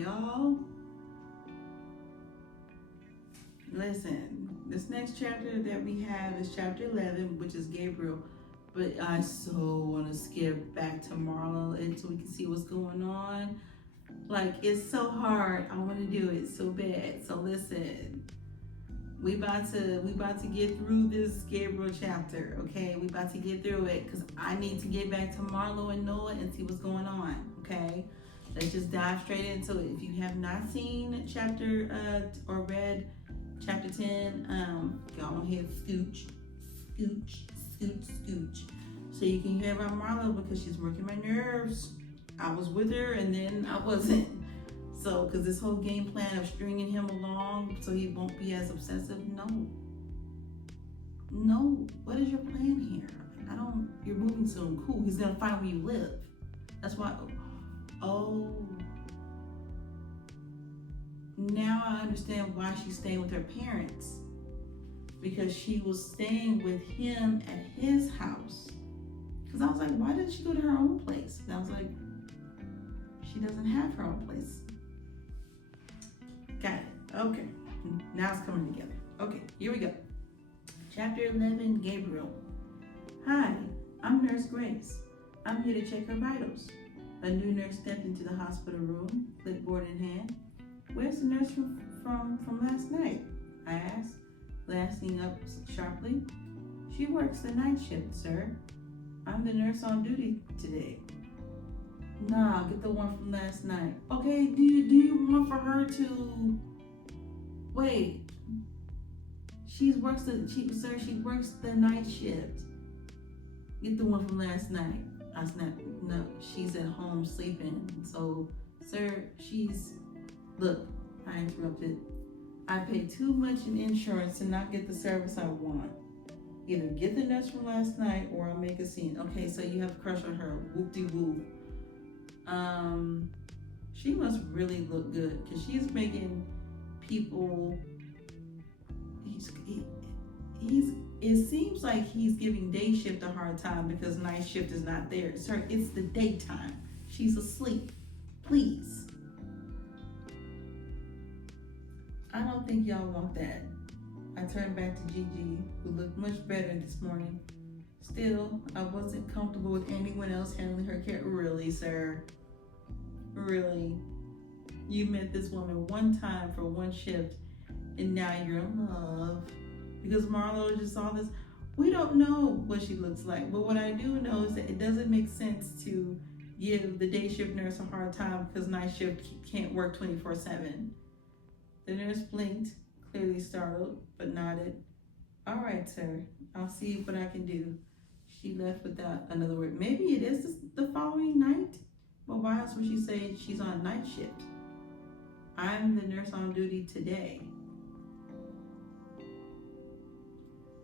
Y'all, listen, this next chapter that we have is chapter 11, which is Gabriel. But I so want to skip back to Marlo and so we can see what's going on. Like, it's so hard. I want to do it so bad. So listen, we about to get through this Gabriel chapter, okay? We about to get through it because I need to get back to Marlo and Noah and see what's going on, okay? Let's just dive straight into it. If you have not seen chapter or read chapter 10, go on ahead, scooch, so you can hear about Marlo because she's working my nerves. I was with her and then I wasn't. So, because this whole game plan of stringing him along so he won't be as obsessive, no. What is your plan here? You're moving soon. Cool, he's gonna find where you live. That's why, now I understand why she's staying with her parents. Because she was staying with him at his house. Because I was like, why didn't she go to her own place? And I was like, she doesn't have her own place. Got it. Okay. Now it's coming together. Okay, here we go. Chapter 11, Gabriel. Hi, I'm Nurse Grace. I'm here to check her vitals. A new nurse stepped into the hospital room, clipboard in hand. Where's the nurse from last night? I asked, glancing up sharply. She works the night shift, sir. I'm the nurse on duty today. Nah, get the one from last night. Okay, do you want for her to wait? She works the night shift. Get the one from last night. I snapped. No, she's at home sleeping. So, sir, look, I interrupted. I pay too much in insurance to not get the service I want. Either get the nurse from last night or I'll make a scene. Okay, so you have a crush on her. Whoop-de-whoop. She must really look good because she's making people. It seems like he's giving day shift a hard time because night shift is not there. It's the daytime. She's asleep. Please. I don't think y'all want that. I turned back to Gigi, who looked much better this morning. Still, I wasn't comfortable with anyone else handling her care. Really, sir? Really? You met this woman one time for one shift, and now you're in love. Because Marlo just saw this. We don't know what she looks like, but what I do know is that it doesn't make sense to give the day shift nurse a hard time because night shift can't work 24/7. The nurse blinked, clearly startled, but nodded. All right, sir. I'll see what I can do. She left without another word. Maybe it is the following night? But why else would she say she's on night shift? I'm the nurse on duty today.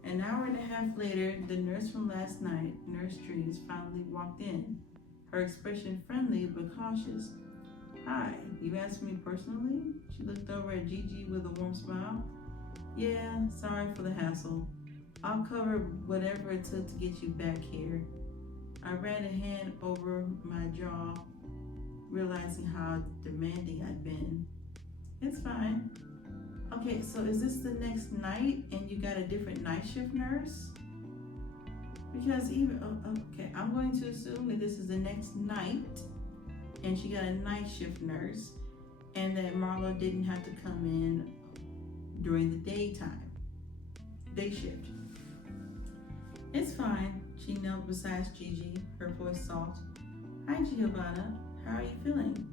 An hour and a half later, the nurse from last night, Nurse Dreams, finally walked in. Her expression friendly but cautious. Hi, you asked me personally? She looked over at Gigi with a warm smile. Yeah, sorry for the hassle. I'll cover whatever it took to get you back here. I ran a hand over my jaw, realizing how demanding I'd been. It's fine. Okay, so is this the next night and you got a different night shift nurse? Because I'm going to assume that this is the next night and she got a night shift nurse and that Marlo didn't have to come in during the day shift. It's fine. She knelt beside Gigi, her voice soft. Hi, Giovanna. How are you feeling?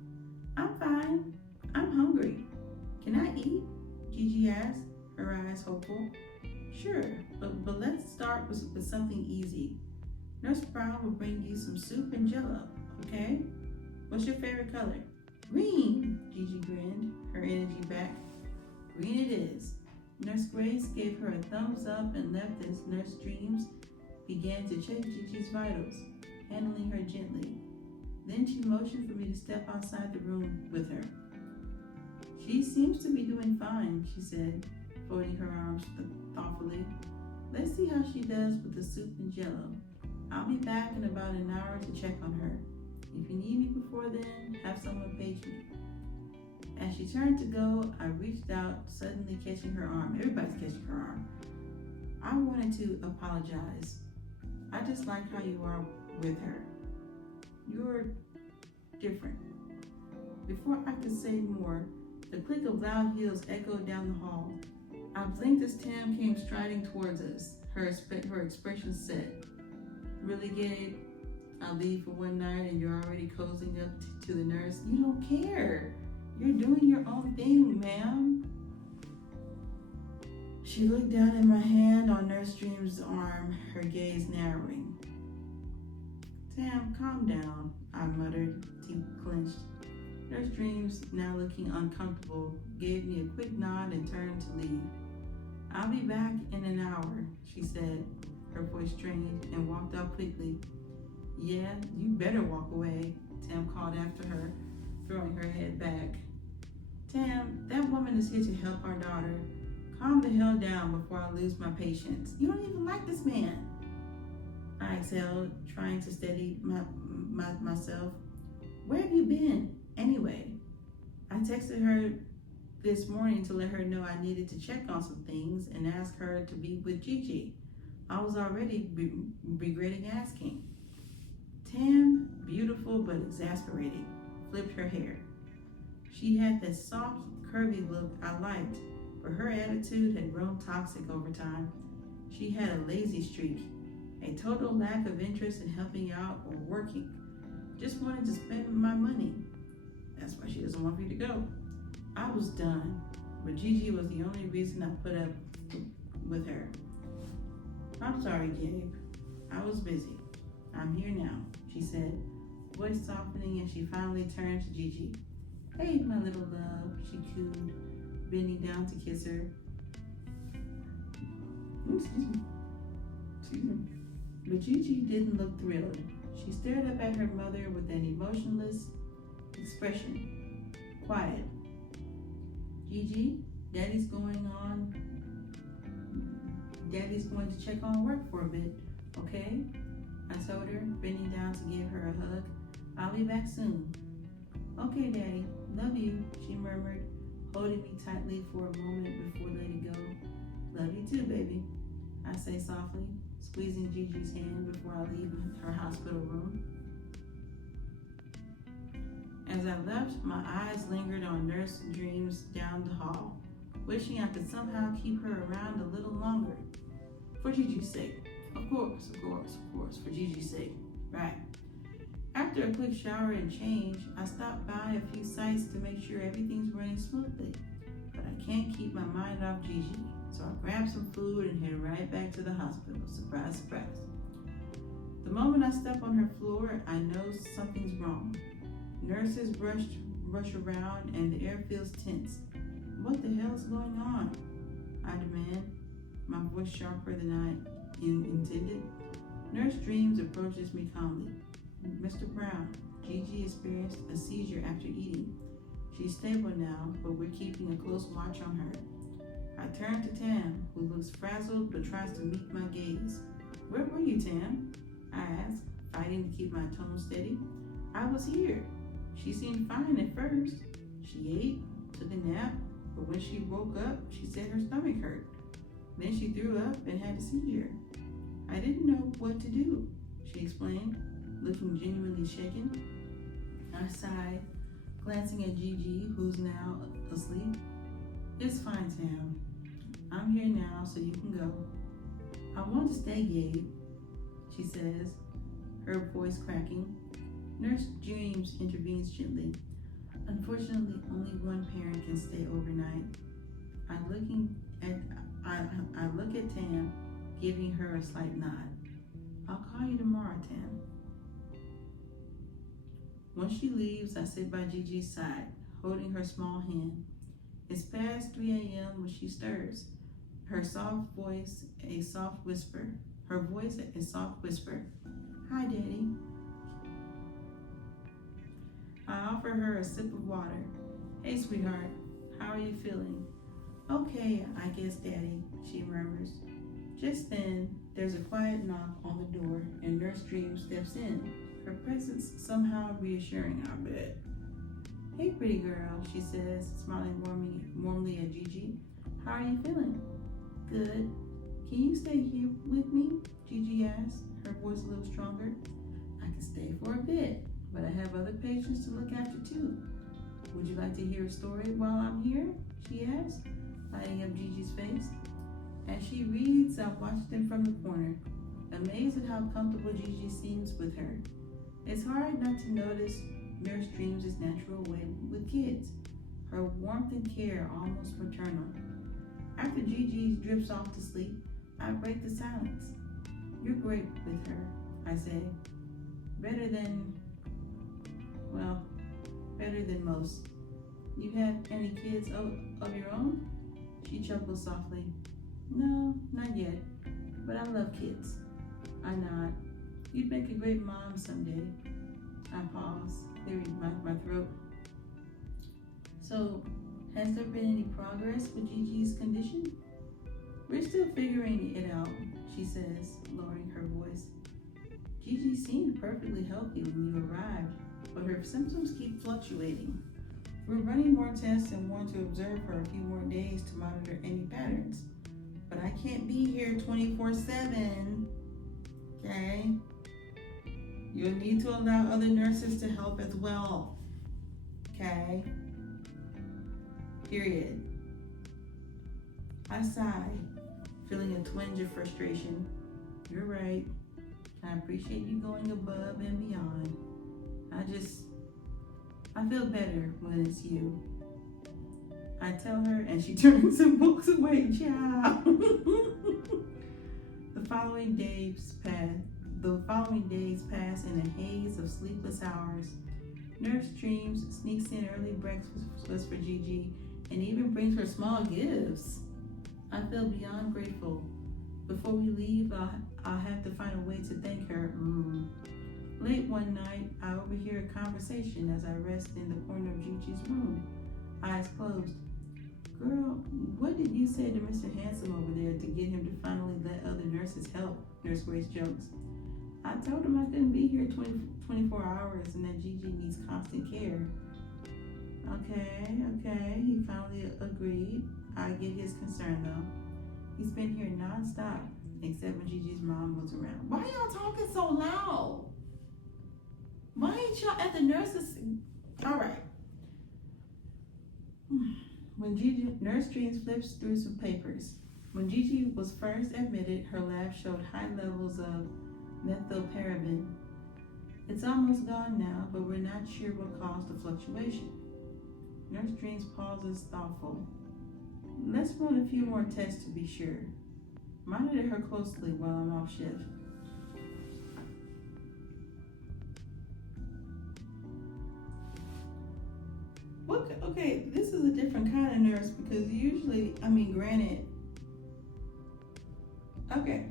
I'm fine. I'm hungry. Can I eat? Gigi asked, her eyes hopeful. Sure, but let's start with something easy. Nurse Brown will bring you some soup and jello, okay? What's your favorite color? Green, Gigi grinned, her energy back. Green it is. Nurse Grace gave her a thumbs up and left as Nurse Dreams began to check Gigi's vitals, handling her gently. Then she motioned for me to step outside the room with her. She seems to be doing fine, she said, folding her arms thoughtfully. Let's see how she does with the soup and jello. I'll be back in about an hour to check on her. If you need me before then, have someone page me. As she turned to go, I reached out, suddenly catching her arm. Everybody's catching her arm. I wanted to apologize. I just like how you are with her. You're different. Before I could say more, the click of loud heels echoed down the hall. I blinked as Tam came striding towards us, her expression set. Really, Gabe? I'll leave for one night and you're already cozying up to the nurse? You don't care. You're doing your own thing, ma'am. She looked down at my hand on Nurse Dream's arm, her gaze narrowing. Tam, calm down, I muttered, teeth clenched. Nurse Dreams, now looking uncomfortable, gave me a quick nod and turned to leave. I'll be back in an hour, she said, her voice strained, and walked out quickly. Yeah, you better walk away, Tam called after her, throwing her head back. Tam, that woman is here to help our daughter. Calm the hell down before I lose my patience. You don't even like this man. I exhaled, trying to steady myself. Where have you been, anyway? I texted her this morning to let her know I needed to check on some things and ask her to be with Gigi. I was already regretting asking. Tam, beautiful but exasperating, flipped her hair. She had that soft, curvy look I liked, but her attitude had grown toxic over time. She had a lazy streak, a total lack of interest in helping out or working. Just wanted to spend my money. That's why she doesn't want me to go. I was done, but Gigi was the only reason I put up with her. I'm sorry, Gabe. I was busy. I'm here now, she said, voice softening as she finally turned to Gigi. Hey, my little love, she cooed, bending down to kiss her. Excuse me. But Gigi didn't look thrilled. She stared up at her mother with an emotionless expression. Quiet. Gigi, Daddy's going to check on work for a bit, okay? I told her, bending down to give her a hug. I'll be back soon. Okay, Daddy, love you, she murmured, holding me tightly for a moment before letting go. Love you too, baby, I say softly, squeezing Gigi's hand before I leave her hospital room. As I left, my eyes lingered on Nurse Dreams down the hall, wishing I could somehow keep her around a little longer. For Gigi's sake. Of course, for Gigi's sake. Right. After a quick shower and change, I stopped by a few sites to make sure everything's running smoothly. But I can't keep my mind off Gigi, so I grabbed some food and head right back to the hospital. Surprise, surprise. The moment I step on her floor, I know something's wrong. Nurses rush around and the air feels tense. What the hell is going on? I demand, my voice sharper than I intended. Nurse Dreams approaches me calmly. Mr. Brown, Gigi experienced a seizure after eating. She's stable now, but we're keeping a close watch on her. I turn to Tam, who looks frazzled but tries to meet my gaze. Where were you, Tam? I ask, fighting to keep my tone steady. I was here. She seemed fine at first. She ate, took a nap, but when she woke up, she said her stomach hurt. Then she threw up and had a seizure. I didn't know what to do, she explained, looking genuinely shaken. I sighed, glancing at Gigi, who's now asleep. It's fine, Tam. I'm here now, so you can go. I want to stay, Gabe, she says, her voice cracking. Nurse Dreams intervenes gently. Unfortunately, only one parent can stay overnight. I look at Tam, giving her a slight nod. I'll call you tomorrow, Tam. Once she leaves, I sit by Gigi's side, holding her small hand. It's past 3 a.m. when she stirs. Her voice a soft whisper. Hi, Daddy. I offer her a sip of water. Hey, sweetheart, how are you feeling? Okay, I guess, Daddy, she murmurs. Just then, there's a quiet knock on the door and Nurse Dream steps in, her presence somehow reassuring, I bet. Hey, pretty girl, she says, smiling warmly at Gigi. How are you feeling? Good. Can you stay here with me? Gigi asked, her voice a little stronger. I can stay for a bit, but I have other patients to look after too. Would you like to hear a story while I'm here? She asked, lighting up Gigi's face. As she reads, I watched them from the corner, amazed at how comfortable Gigi seems with her. It's hard not to notice Nurse Dreams' natural way with kids, her warmth and care almost maternal. After Gigi drifts off to sleep, I break the silence. You're great with her, I say. Better than most. You have any kids of your own? She chuckles softly. No, not yet, but I love kids. I nod. You'd make a great mom someday. I pause, clearing my throat. So, has there been any progress with Gigi's condition? We're still figuring it out, she says, lowering her voice. Gigi seemed perfectly healthy when you arrived, but her symptoms keep fluctuating. We're running more tests and want to observe her a few more days to monitor any patterns. But I can't be here 24/7, okay? You'll need to allow other nurses to help as well, okay? Period. I sigh, feeling a twinge of frustration. You're right. I appreciate you going above and beyond. I feel better when it's you. I tell her and she turns and walks away. Ciao. The following days pass in a haze of sleepless hours. Nurse Dreams sneaks in early breakfast for Gigi and even brings her small gifts. I feel beyond grateful. Before we leave, I'll have to find a way to thank her. Late one night, I overhear a conversation as I rest in the corner of Gigi's room, eyes closed. Girl, what did you say to Mr. Handsome over there to get him to finally let other nurses help? Nurse Grace jokes. I told him I couldn't be here 24 hours and that Gigi needs constant care. Okay, he finally agreed. I get his concern though. He's been here nonstop, except when Gigi's mom was around. Why y'all talking so loud? Why ain't y'all at the nurses? All right. When Nurse Dreams flips through some papers. When Gigi was first admitted, her lab showed high levels of methylparaben. It's almost gone now, but we're not sure what caused the fluctuation. Nurse Dreams pauses, thoughtful. Let's run a few more tests to be sure. Monitor her closely while I'm off shift. Okay, this is a different kind of nurse because usually, granted. Okay.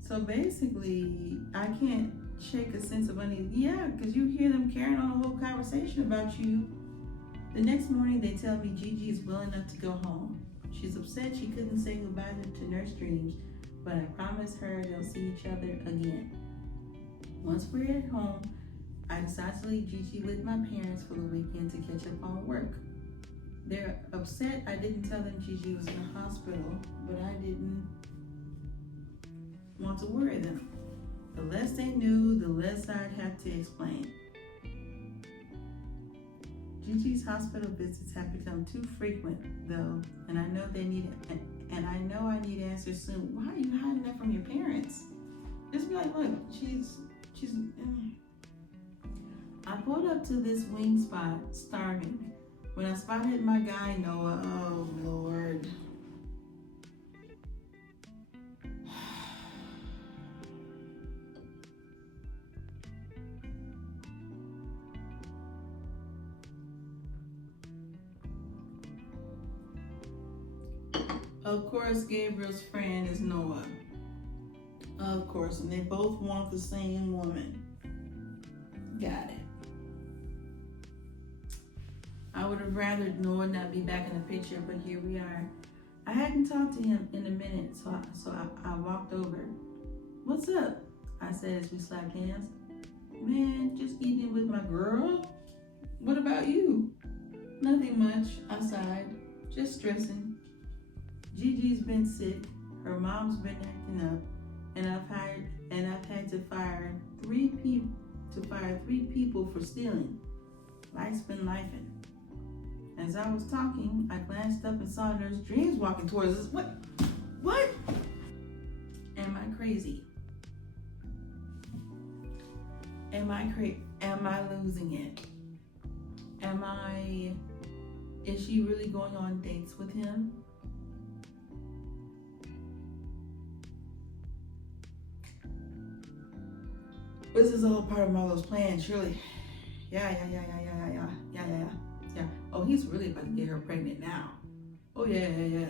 So basically, I can't shake a sense of unease. Yeah, because you hear them carrying on a whole conversation about you. The next morning, they tell me Gigi is well enough to go home. She's upset she couldn't say goodbye to Nurse Dreams, but I promise her they'll see each other again. Once we're at home, I decide to leave Gigi with my parents for the weekend to catch up on work. They're upset I didn't tell them Gigi was in the hospital, but I didn't want to worry them. The less they knew, the less I'd have to explain. Gigi's hospital visits have become too frequent, though, and I know I need answers soon. Why are you hiding that from your parents? Just be like, look, she's. I pulled up to this wing spot, starving, when I spotted my guy Noah. Oh Lord. Of course, Gabriel's friend is Noah. Of course, and they both want the same woman. Got it. I would have rather Noah not be back in the picture, but here we are. I hadn't talked to him in a minute, so I walked over. What's up? I said as we slapped hands. Man, just eating with my girl. What about you? Nothing much outside, just stressing. Gigi's been sick, her mom's been acting up, and I've had to fire three people for stealing. Life's been lifing. As I was talking, I glanced up and saw Nurse Dreams walking towards us. What? Am I crazy? Am I losing it? Is she really going on dates with him? This is all part of Marlo's plan, surely. Yeah. Oh, he's really about to get her pregnant now. Oh yeah.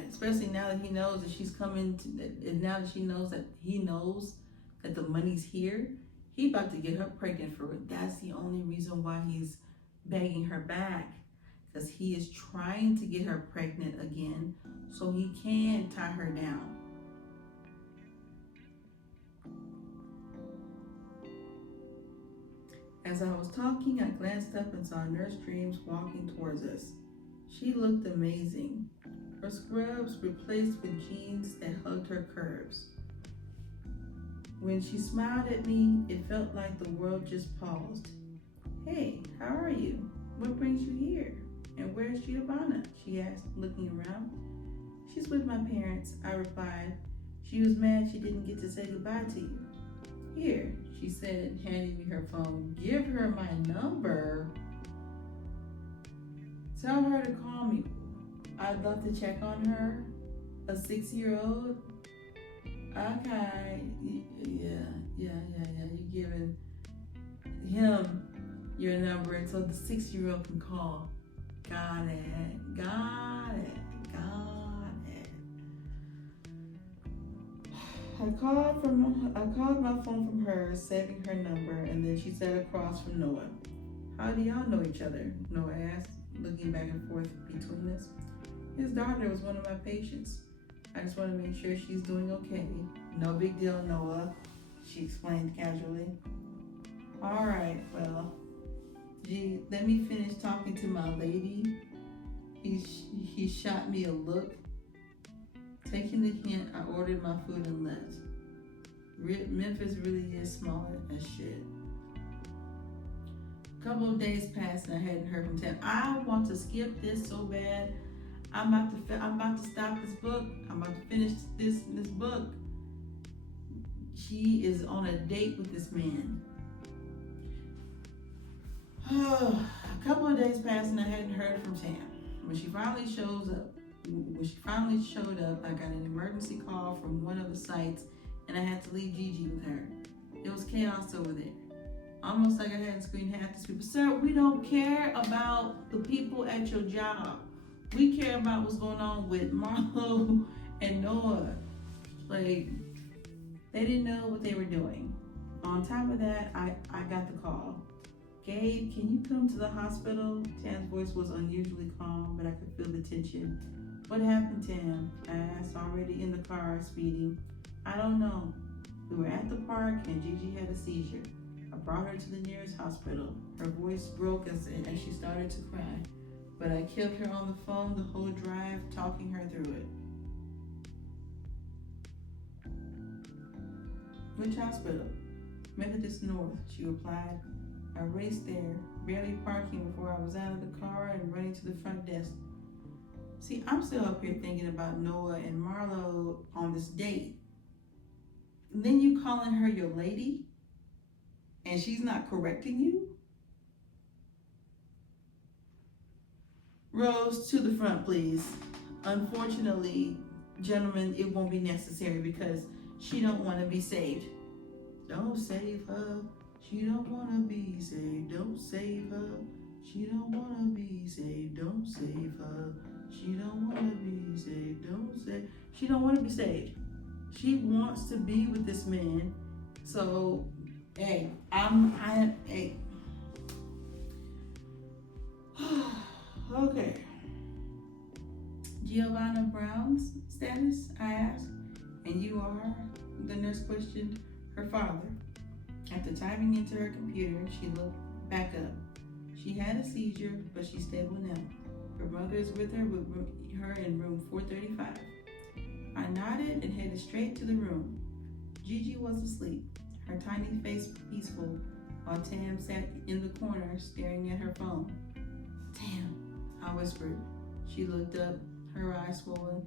Especially now that he knows that she's coming and now that she knows that he knows that the money's here. He about to get her pregnant for it. That's the only reason why he's begging her back. Because he is trying to get her pregnant again so he can tie her down. As I was talking, I glanced up and saw Nurse Dreams walking towards us. She looked amazing. Her scrubs replaced with jeans that hugged her curves. When she smiled at me, it felt like the world just paused. Hey, how are you? What brings you here? And where's Giovanna? She asked, looking around. She's with my parents, I replied. She was mad she didn't get to say goodbye to you. Here, she said, handing me her phone. Give her my number. Tell her to call me. I'd love to check on her. A 6-year-old? Okay. Yeah. You're giving him your number so the 6-year-old can call. Got it. I called my phone from her, saving her number, and then she sat across from Noah. How do y'all know each other? Noah asked, looking back and forth between us. His daughter was one of my patients. I just want to make sure she's doing okay. No big deal, Noah, she explained casually. All right, well, gee, let me finish talking to my lady. He shot me a look. Taking the hint, I ordered my food and left. Memphis really is smaller as shit. A couple of days passed and I hadn't heard from Tam. I want to skip this so bad. I'm about to stop this book. I'm about to finish this book. She is on a date with this man. A couple of days passed and I hadn't heard from Tam. When she finally showed up, I got an emergency call from one of the sites and I had to leave Gigi with her. It was chaos over there. Almost like I hadn't screened half these people. Sir, we don't care about the people at your job. We care about what's going on with Marlo and Noah. Like, they didn't know what they were doing. On top of that, I got the call. Gabe, can you come to the hospital? Tam's voice was unusually calm, but I could feel the tension. What happened, Tam? I asked, already in the car, speeding. I don't know. We were at the park and Gigi had a seizure. I brought her to the nearest hospital. Her voice broke as she started to cry, but I kept her on the phone the whole drive, talking her through it. Which hospital? Methodist North, she replied. I raced there, barely parking before I was out of the car and running to the front desk. See, I'm still up here thinking about Noah and Marlo on this date. And then you calling her your lady? And she's not correcting you? Rose, to the front, please. Unfortunately, gentlemen, it won't be necessary because she don't want to be saved. Don't save her. She don't want to be saved. Don't save her. She don't want to be saved. Don't save her. She don't want to be saved. Don't save. She don't want to be saved. She wants to be with this man. So, hey, hey. Okay. Giovanna Brown's status, I asked. And you are, the nurse questioned, her father. After typing into her computer, she looked back up. She had a seizure, but she's stable now. Her mother is with her in room 435. I nodded and headed straight to the room. Gigi was asleep, her tiny face peaceful, while Tam sat in the corner staring at her phone. Tam, I whispered. She looked up, her eyes swollen.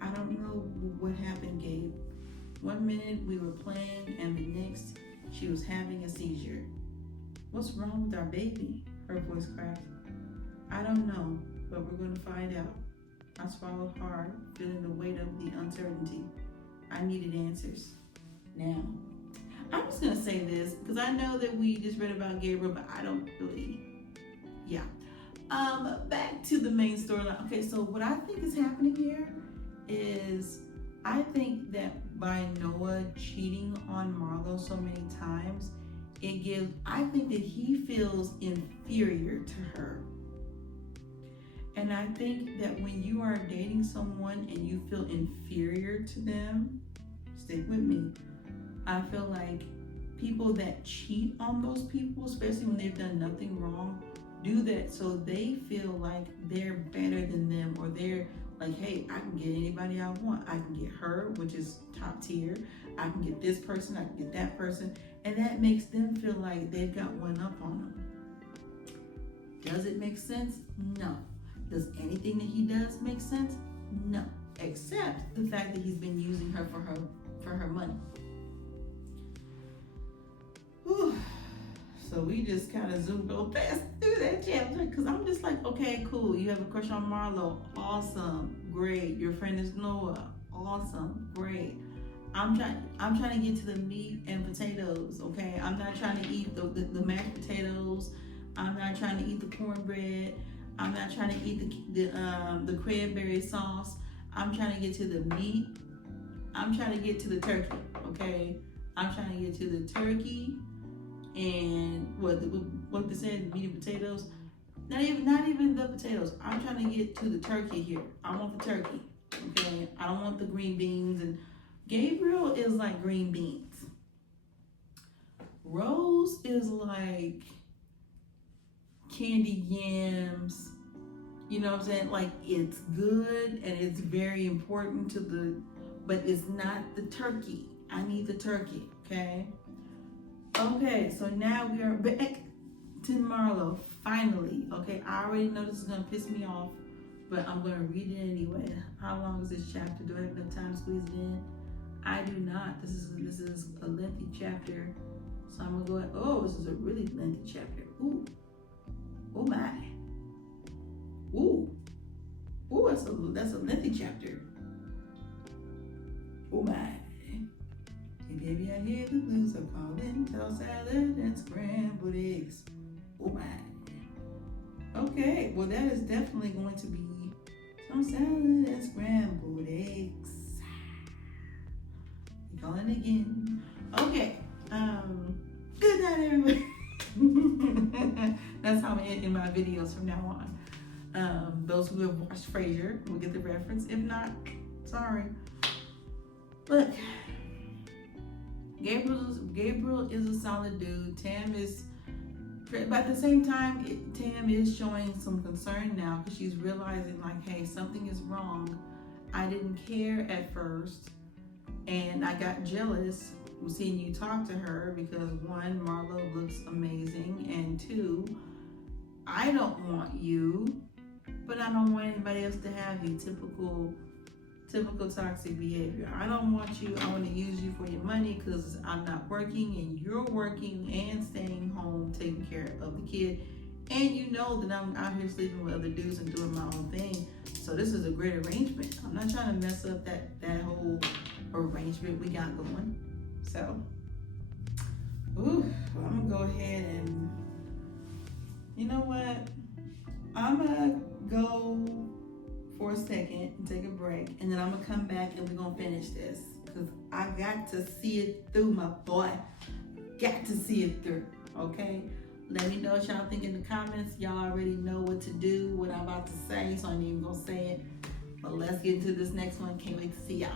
I don't know what happened, Gabe. 1 minute we were playing, and the next she was having a seizure. What's wrong with our baby? Her voice cracked. I don't know, but we're going to find out. I swallowed hard, feeling the weight of the uncertainty. I needed answers. Now, I'm just going to say this, because I know that we just read about Gabriel, but I don't really, yeah. Back to the main storyline. Okay, so what I think is happening here is I think that by Noah cheating on Marlo so many times, I think that he feels inferior to her. And I think that when you are dating someone and you feel inferior to them, stick with me, I feel like people that cheat on those people, especially when they've done nothing wrong, do that so they feel like they're better than them, or they're like, hey, I can get anybody I want. I can get her, which is top tier. I can get this person, I can get that person. And that makes them feel like they've got one up on them. Does it make sense? No. Does anything that he does make sense? No. Except the fact that he's been using her for her money. Whew. So we just kind of zoomed real fast through that chapter, because I'm just like, okay, cool. You have a crush on Marlo. Awesome. Great. Your friend is Noah. Awesome. Great. I'm trying to get to the meat and potatoes, okay? I'm not trying to eat the mashed potatoes. I'm not trying to eat the cornbread. I'm not trying to eat the cranberry sauce. I'm trying to get to the meat. I'm trying to get to the turkey, okay? I'm trying to get to the turkey and what they said, meat and potatoes. Not even the potatoes. I'm trying to get to the turkey here. I want the turkey, okay? I don't want the green beans. And Gabriel is like green beans. Rose is like candy yams. You know what I'm saying? Like, it's good and it's very important but it's not the turkey. I need the turkey, okay? Okay, so now we are back to Marlo, finally. Okay, I already know this is gonna piss me off, but I'm gonna read it anyway. How long is this chapter? Do I have enough time to squeeze it in? I do not. This is a lengthy chapter. So I'm gonna go ahead. Oh, this is a really lengthy chapter. Ooh. Oh my. Ooh. Ooh, that's a lengthy chapter. Oh my. Hey baby, I hear the blues are calling. Tell salad and scrambled eggs. Oh my. Okay, well that is definitely going to be some salad and scrambled eggs. You're calling again. Okay. Good night, everybody. That's how I'm ending my videos from now on. Those who have watched Frasier will get the reference. If not, sorry. Look, Gabriel is a solid dude. Tam is, but at the same time, Tam is showing some concern now because she's realizing like, hey, something is wrong. I didn't care at first, and I got jealous seeing you talk to her because one, Marlo looks amazing, and two, I don't want you, but I don't want anybody else to have you. Typical toxic behavior. I don't want you. I want to use you for your money because I'm not working and you're working and staying home taking care of the kid, and you know that I'm out here sleeping with other dudes and doing my own thing. So this is a great arrangement. I'm not trying to mess up that whole arrangement we got going. So, well, I'm gonna go ahead and, you know what? I'm gonna go for a second and take a break, and then I'm gonna come back and we're gonna finish this because I got to see it through, my boy. Got to see it through, okay? Let me know what y'all think in the comments. Y'all already know what to do, what I'm about to say, so I ain't even gonna say it. But let's get into this next one. Can't wait to see y'all.